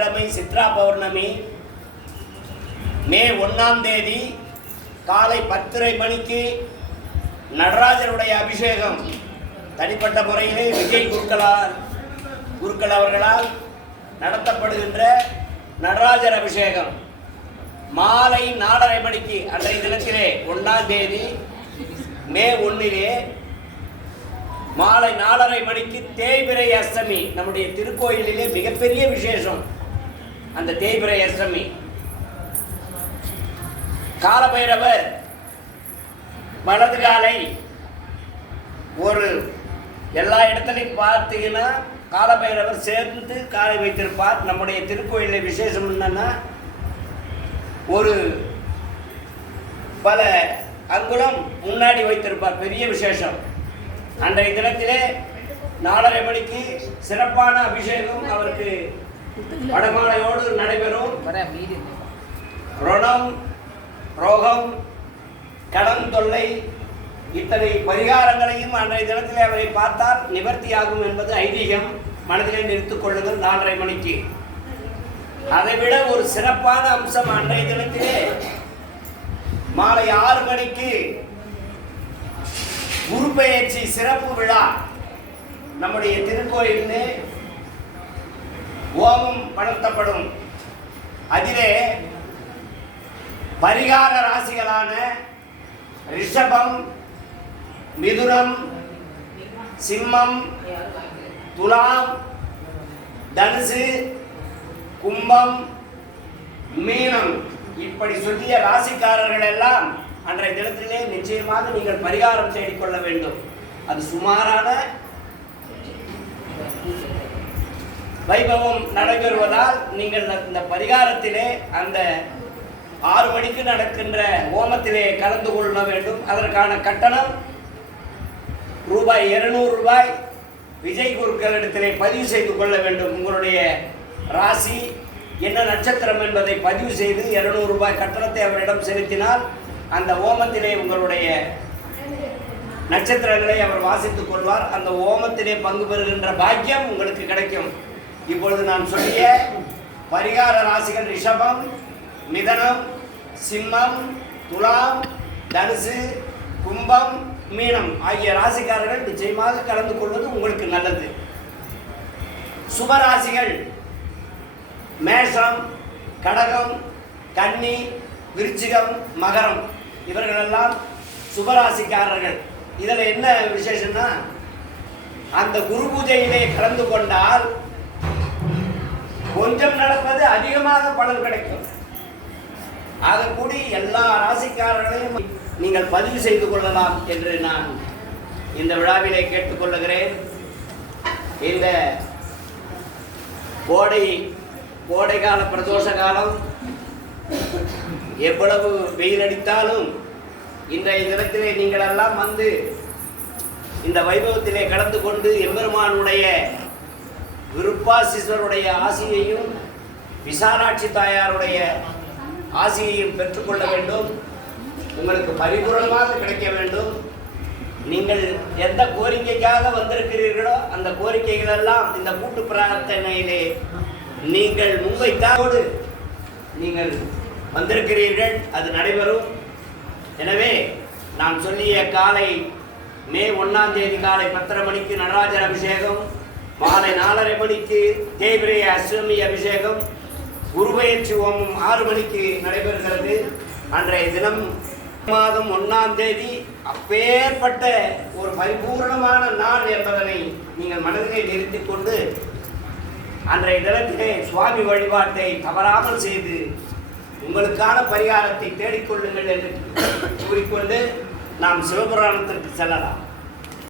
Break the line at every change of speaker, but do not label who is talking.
வியாழக்கிழமை சித்ரா பௌர்ணமி. மே ஒன்றாம் தேதி காலை பத்தரை மணிக்கு நடராஜருடைய அபிஷேகம். தனிப்பட்ட முறையிலே விஜய் குருக்களால் குருக்கள் அவர்களால் நடத்தப்படுகின்ற நடராஜர் அபிஷேகம். மாலை நாலரை மணிக்கு அன்றைய தினத்திலே ஒன்றாம் தேதி மே ஒன்றிலே மாலை நாலரை மணிக்கு தேய்பிரை அஷ்டமி நம்முடைய திருக்கோயிலிலே மிகப்பெரிய விசேஷம். அந்த தேய்பிரை அஷ்டமி. காலபைரவர் வலது காலை ஒரு எல்லா இடத்துலையும் பார்த்தீங்கன்னா காலபைரவர் சேர்ந்து காலை வைத்திருப்பார். நம்முடைய திருக்கோயிலில் விசேஷம் என்னன்னா ஒரு பல அங்குலம் முன்னாடி வைத்திருப்பார். பெரிய விசேஷம். அன்றைய தினத்திலே நாலரை மணிக்கு சிறப்பான அபிஷேகம் அவருக்கு வடமாலையோடு நடைபெறும் ருணம் ரோகம் கடன் தொல்லை இத்தனை பரிகாரங்களையும் அன்றைய தினத்திலே அவரை பார்த்தால் நிவர்த்தியாகும் என்பது ஐதீகம். மனதிலே நிறுத்திக் கொள்ளுங்கள் நாலரை மணிக்கு. அதைவிட ஒரு சிறப்பான அம்சம் அன்றைய தினத்திலே மாலை ஆறு மணிக்கு குரு பெயர்ச்சி சிறப்பு விழா நம்முடைய திருக்கோயிலிலே ஓமம் வளர்த்தப்படும் அதிலே பரிகார ராசிகளான ரிஷபம் மிதுரம் சிம்மம் துலாம் தனுசு கும்பம் மீனம். இப்படி சொல்லிய ராசிக்காரர்கள் எல்லாம் அன்றைய தினத்திலே நிச்சயமாக நீங்கள் பரிகாரம் தேடிக்கொள்ள வேண்டும். அது சுமாரான வைபவம் நடைபெறுவதால் நீங்கள் இந்த பரிகாரத்திலே அந்த ஆறு மணிக்கு நடக்கின்ற ஹோமத்திலே கலந்து கொள்ள வேண்டும். அதற்கான கட்டணம் ரூபாய் இருநூறு ரூபாய். விஜய் குருக்களிடத்திலே பதிவு செய்து கொள்ள வேண்டும். உங்களுடைய ராசி என்ன நட்சத்திரம் என்பதை பதிவு செய்து இருநூறு ரூபாய் கட்டணத்தை அவரிடம் செலுத்தினால் அந்த ஹோமத்திலே உங்களுடைய நட்சத்திரங்களை அவர் வாசித்துக் கொள்வார். அந்த ஓமத்திலே பங்கு பெறுகின்ற பாக்கியம் உங்களுக்கு கிடைக்கும். இப்பொழுது நான் சொல்லிய பரிகார ராசிகள் ரிஷபம் மிதனம் சிம்மம் துலாம் தனுசு கும்பம் மீனம் ஆகிய ராசிக்காரர்கள் நிச்சயமாக கலந்து கொள்வது உங்களுக்கு நல்லது. சுபராசிகள் மேஷம் கடகம் கன்னி விருச்சிகம் மகரம். இவர்களெல்லாம் சுபராசிக்காரர்கள் இதில் என்ன விசேஷம்னா அந்த குரு பூஜையிலே கலந்து கொண்டால் கொஞ்சம் நடப்பது அதிகமாக பலன் கிடைக்கும். ஆகக்கூடி கூடி எல்லா ராசிக்காரர்களையும் நீங்கள் பதிவு செய்து கொள்ளலாம் என்று நான் இந்த விழாவிலே கேட்டுக்கொள்ளுகிறேன் இந்த கோடை கோடைகால பிரதோஷ காலம் எவ்வளவு வெயில் அடித்தாலும் இன்றைய தினத்திலே நீங்கள் எல்லாம் வந்து இந்த வைபவத்திலே கலந்து கொண்டு எம்பெருமானுடைய விருப்பாசீஸ்வருடைய ஆசியையும் விசாலாட்சி தாயாருடைய ஆசியையும் பெற்றுக்கொள்ள வேண்டும். உங்களுக்கு பரிபூரணமாக கிடைக்க வேண்டும். நீங்கள் எந்த கோரிக்கைக்காக வந்திருக்கிறீர்களோ அந்த கோரிக்கைகள் எல்லாம் இந்த கூட்டு பிரார்த்தனையிலே நீங்கள் முன்வைத்தோடு நீங்கள் வந்திருக்கிறீர்கள். அது நடைபெறும். எனவே நான் சொல்லிய காலை மே ஒன்றாம் தேதி காலை பத்தரை மணிக்கு நடராஜர் அபிஷேகம். மாலை நாலரை மணிக்கு தேய்பிரை அஸ்வமி அபிஷேகம் குருபெயர்ச்சி ஓமம் ஆறு மணிக்கு நடைபெறுகிறது. அன்றைய தினம் மாதம் ஒன்றாம் தேதி அப்பேற்பட்ட ஒரு பரிபூர்ணமான நாள் என்பதனை நீங்கள் மனதிலே நிறுத்திக் கொண்டு அன்றைய தினத்திலே சுவாமி வழிபாட்டை தவறாமல் செய்து உங்களுக்கான பரிகாரத்தை தேடிக்கொள்ளுங்கள் என்று கூறிக்கொண்டு நாம் சிவபுராணத்திற்கு செல்லலாம்.